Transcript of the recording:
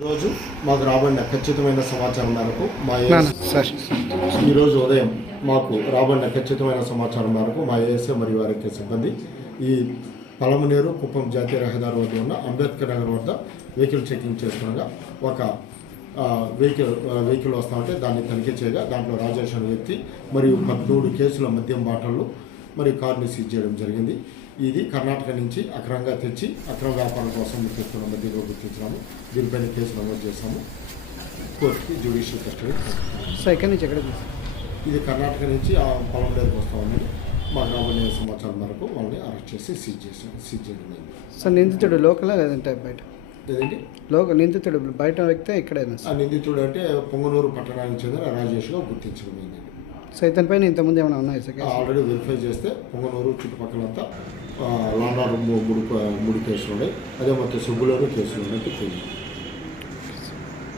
ఈరోజు మాకు రాబడిన ఖచ్చితమైన సమాచారం మేరకు మా ఈరోజు ఉదయం మాకు రాబడిన ఖచ్చితమైన సమాచారం మేరకు మా ఏఎస్ఏ మరియు ఆరోగ్య సిబ్బంది ఈ పలమనేరు కుప్పం జాతీయ రహదారి వద్ద ఉన్న అంబేద్కర్ నగర్ వద్ద వెహికల్ చెకింగ్ చేస్తుండగా ఒక వెహికల్ వెహికల్ వస్తా ఉంటే దాన్ని తనిఖీ చేయగా దాంట్లో రాజేష్ అనే వ్యక్తి మరియు పద్మూడు కేసుల మద్యం బాటళ్ళు మరియు కార్ని సీజ్ చేయడం జరిగింది. ఇది కర్ణాటక నుంచి అక్రమంగా తెచ్చి అక్రమ వ్యాపారం కోసం తెస్తున్న మద్యంగా గుర్తించినాము దీనిపైన కేసు నమోదు చేశాము కోర్టుకి జ్యుడిషియల్ కస్టడీ ఎక్కడి నుంచి ఎక్కడ ఇది కర్ణాటక నుంచి ఆ పొలం దగ్గరికి వస్తూ ఉందని మాకు రాబడిన సమాచారం మేరకు వాళ్ళని అరెస్ట్ చేసి సీజ్ చేసాం సీజ్ చేయడం అయింది. సార్ నిందితుడు లోకలా లేదంటే బయట? లేదండి. లోక నిందితుడు బయట వ్యక్తే ఇక్కడైనా నిందితుడు అంటే పొంగనూరు పట్టణానికి చెందిన రాజేష్గా గుర్తించడం అయిందండి. సో ఇతని పైన ఇంతకుముందు ఏమైనా ఉన్నాయి సార్ ఆల్రెడీ వెరిఫై చేస్తే పొంగనూరు చుట్టుపక్కలంతా లాండారు మూడు మూడు కేసులు ఉన్నాయి అదే మొత్తం సుబ్బులోనూ కేసులు ఉన్నట్టు తెలియదు